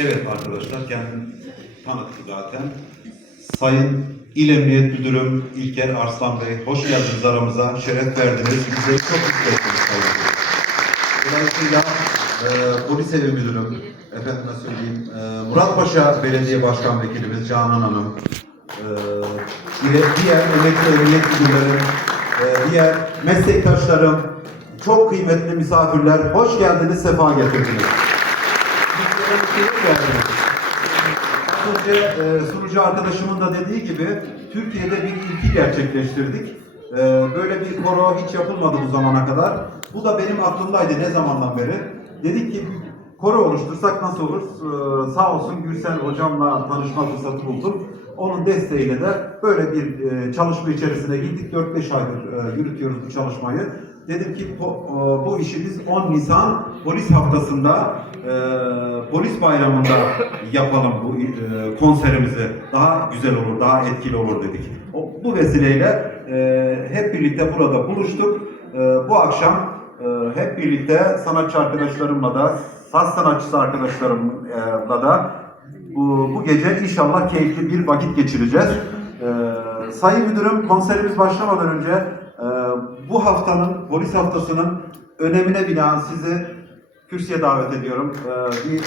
Evet arkadaşlar kendini tanıttı zaten. Sayın İl Emniyet Müdürüm İlker Arslan Bey hoş geldiniz aramıza. Şeref verdiniz. Bize çok mutlu ettiniz Sayın. Dolayısıyla e, polis evi müdürüm, efendime söyleyeyim, e, Muratpaşa Belediye Başkan Vekilimiz Canan Hanım, e, diğer emekli emniyet müdürlerim, e, diğer meslektaşlarım, çok kıymetli misafirler, hoş geldiniz, sefa getirdiniz. Az önce e, sunucu arkadaşımın da dediği gibi Türkiye'de bir ilki gerçekleştirdik. E, böyle bir koro hiç yapılmadı bu zamana kadar. Bu da benim aklımdaydı ne zamandan beri. Dedik ki koro oluştursak nasıl olur? E, sağ olsun Gürsel hocamla tanışma fırsatı buldum. Onun desteğiyle de böyle bir e, çalışma içerisine gittik. 4-5 aydır e, yürütüyoruz bu çalışmayı. Dedim ki bu, e, bu işi biz 10 Nisan polis haftasında e, polis bayramında yapalım bu e, konserimizi. Daha güzel olur, daha etkili olur dedik. O, bu vesileyle e, hep birlikte burada buluştuk. E, bu akşam e, hep birlikte sanatçı arkadaşlarımla da, saz sanatçısı arkadaşlarımla da bu, bu gece inşallah keyifli bir vakit geçireceğiz. E, Sayın Müdürüm konserimiz başlamadan önce e, bu haftanın, polis haftasının önemine binaen sizi kürsüye davet ediyorum. Ee, bir...